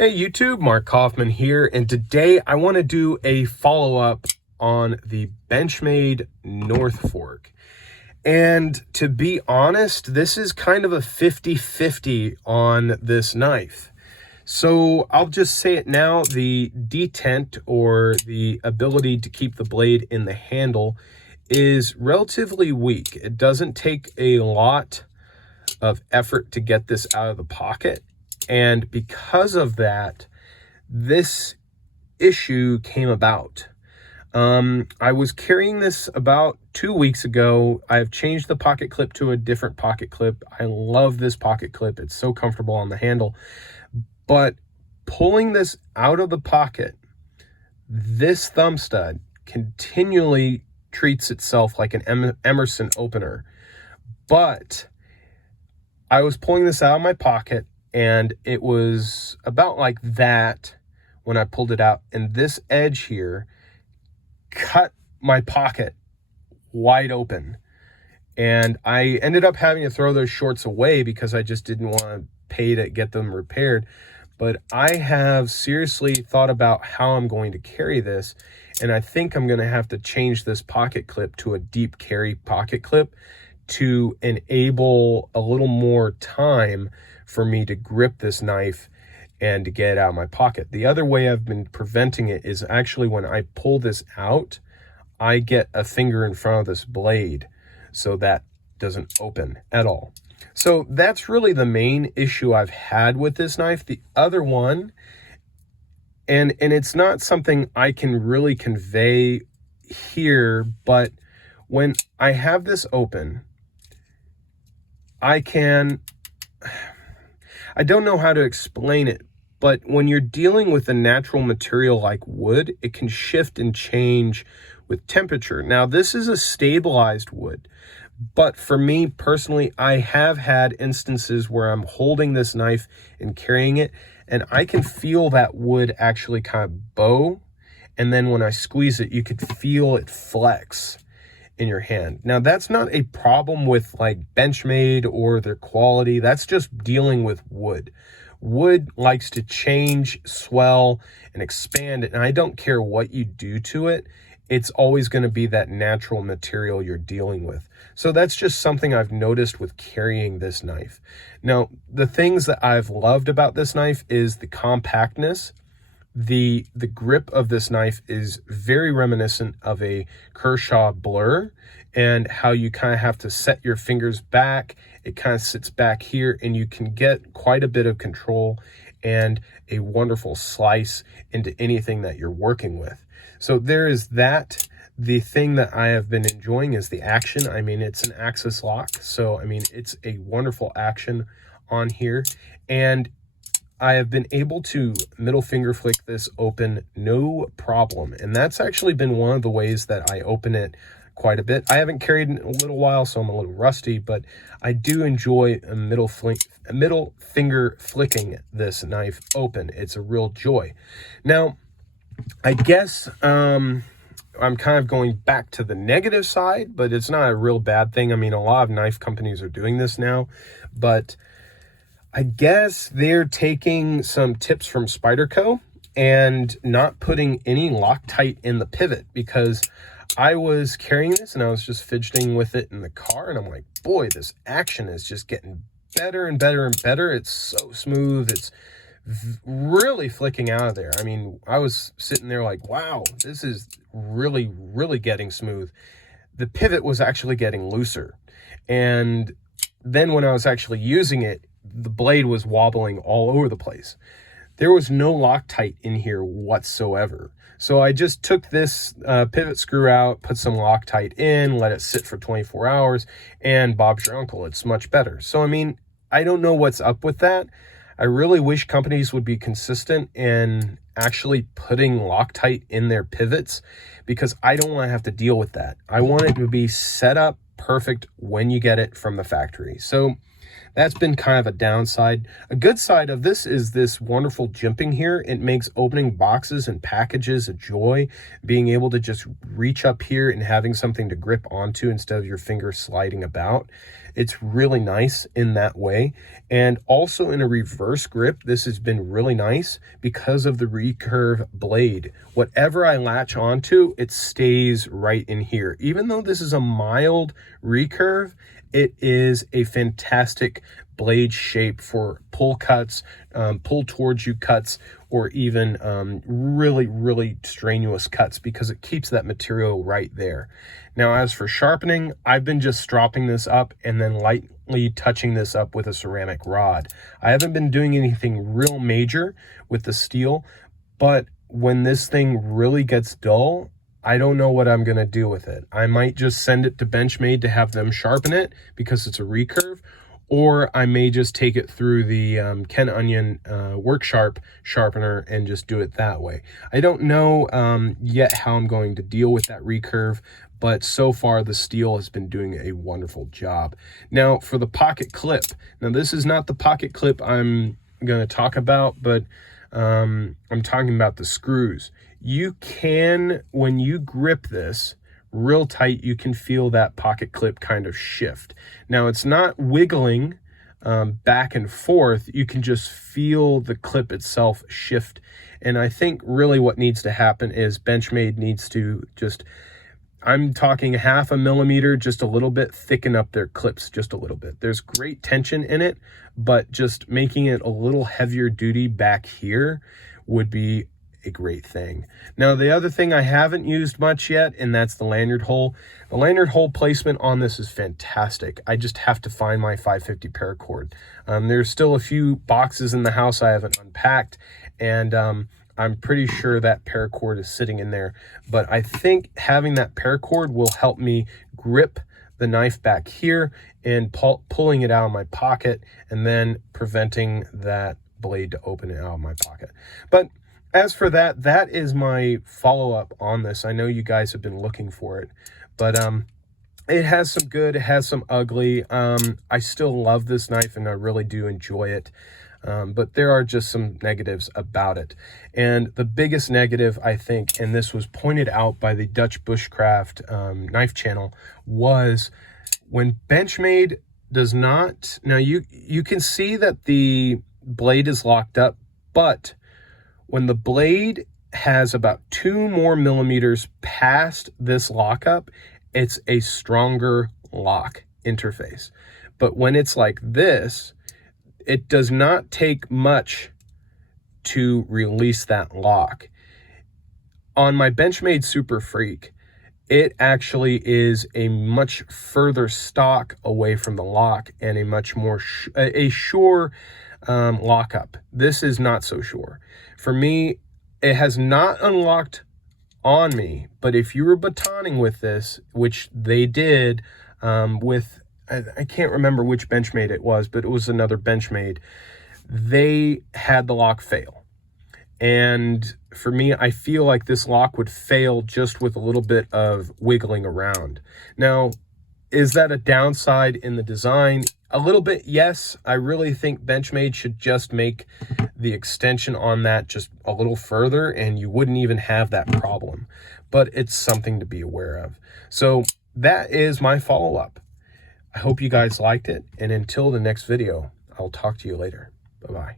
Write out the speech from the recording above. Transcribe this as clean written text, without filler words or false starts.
Hey YouTube, Mark Kaufman here, and today I want to do a follow-up on the Benchmade North Fork. And to be honest, this is kind of a 50-50 on this knife. So I'll just say it now, the detent, or the ability to keep the blade in the handle, is relatively weak. It doesn't take a lot of effort to get this out of the pocket. And because of that, this issue came about. I was carrying this about 2 weeks ago. I've changed the pocket clip to a different pocket clip. I love this pocket clip. It's so comfortable on the handle. But pulling this out of the pocket, this thumb stud continually treats itself like an Emerson opener. But I was pulling this out of my pocket, and it was about like that when I pulled it out, and this edge here cut my pocket wide open, and I ended up having to throw those shorts away because I just didn't want to pay to get them repaired. But I have seriously thought about how I'm going to carry this, and I think I'm going to have to change this pocket clip to a deep carry pocket clip to enable a little more time for me to grip this knife and to get it out of my pocket. The other way I've been preventing it is actually when I pull this out, I get a finger in front of this blade, so that doesn't open at all. So that's really the main issue I've had with this knife. The other one, and it's not something I can really convey here, but when I have this open, I don't know how to explain it, but when you're dealing with a natural material like wood, it can shift and change with temperature. Now, this is a stabilized wood, but for me personally, I have had instances where I'm holding this knife and carrying it, and I can feel that wood actually kind of bow, and then when I squeeze it, you could feel it flex in your hand. Now, that's not a problem with like Benchmade or their quality. That's just dealing with wood. Wood likes to change, swell, and expand, and I don't care what you do to it. It's always going to be that natural material you're dealing with. So that's just something I've noticed with carrying this knife. Now, the things that I've loved about this knife is the compactness. The grip of this knife is very reminiscent of a Kershaw Blur, and how you kind of have to set your fingers back. It kind of sits back here, and you can get quite a bit of control and a wonderful slice into anything that you're working with. So there is that. The thing that I have been enjoying is the action. I mean, it's an axis lock, so I mean, it's a wonderful action on here, and I have been able to middle finger flick this open no problem. And that's actually been one of the ways that I open it quite a bit. I haven't carried it in a little while, so I'm a little rusty, but I do enjoy a middle finger flicking this knife open. It's a real joy. Now, I guess I'm kind of going back to the negative side, but it's not a real bad thing. I mean, a lot of knife companies are doing this now, but I guess they're taking some tips from Spyderco and not putting any Loctite in the pivot, because I was carrying this and I was just fidgeting with it in the car, and I'm like, boy, this action is just getting better and better and better. It's so smooth. It's really flicking out of there. I mean, I was sitting there like, wow, this is really, really getting smooth. The pivot was actually getting looser. And then when I was actually using it, the blade was wobbling all over the place. There was no Loctite in here whatsoever. So I just took this pivot screw out, put some Loctite in, let it sit for 24 hours, and Bob's your uncle. It's much better. So, I mean, I don't know what's up with that. I really wish companies would be consistent in actually putting Loctite in their pivots, because I don't want to have to deal with that. I want it to be set up perfect when you get it from the factory. So that's been kind of a downside. A good side of this is this wonderful jimping here. It makes opening boxes and packages a joy. Being able to just reach up here and having something to grip onto instead of your finger sliding about It's really nice in that way. And also in a reverse grip, this has been really nice because of the recurve blade. Whatever I latch onto, it stays right in here. Even though this is a mild recurve, it is a fantastic blade shape for pull cuts, pull towards you cuts, or even really strenuous cuts, because it keeps that material right there. Now, as for sharpening, I've been just stropping this up and then lightly touching this up with a ceramic rod. I haven't been doing anything real major with the steel, but when this thing really gets dull, I don't know what I'm going to do with it. I might just send it to Benchmade to have them sharpen it because it's a recurve, or I may just take it through the Ken Onion Work Sharp sharpener and just do it that way. I don't know yet how I'm going to deal with that recurve, but so far the steel has been doing a wonderful job. Now for the pocket clip. Now this is not the pocket clip I'm going to talk about, but I'm talking about the screws. You can, when you grip this real tight, you can feel that pocket clip kind of shift. Now it's not wiggling back and forth. You can just feel the clip itself shift. And I think really what needs to happen is Benchmade needs to just, I'm talking 0.5 millimeter, just a little bit, thicken up their clips just a little bit. There's great tension in it, but just making it a little heavier duty back here would be a great thing. Now, the other thing I haven't used much yet, and that's the lanyard hole. The lanyard hole placement on this is fantastic. I just have to find my 550 paracord. There's still a few boxes in the house I haven't unpacked, and I'm pretty sure that paracord is sitting in there. But I think having that paracord will help me grip the knife back here and pulling it out of my pocket, and then preventing that blade to open it out of my pocket. But as for that, that is my follow-up on this. I know you guys have been looking for it, but it has some good, it has some ugly. I still love this knife and I really do enjoy it. But there are just some negatives about it. And the biggest negative, I think, and this was pointed out by the Dutch Bushcraft knife channel, was when Benchmade does not, now you can see that the blade is locked up, but when the blade has about 2 more millimeters past this lockup, it's a stronger lock interface. But when it's like this, it does not take much to release that lock. On my Benchmade Super Freak, it actually is a much further stock away from the lock and a much more sure lockup. This is not so sure. For me, it has not unlocked on me, but if you were batoning with this, which they did with, I can't remember which Benchmade it was, but it was another Benchmade, they had the lock fail. And for me, I feel like this lock would fail just with a little bit of wiggling around. Now, is that a downside in the design? A little bit, yes. I really think Benchmade should just make the extension on that just a little further and you wouldn't even have that problem. But it's something to be aware of. So that is my follow-up. I hope you guys liked it. And until the next video, I'll talk to you later. Bye-bye.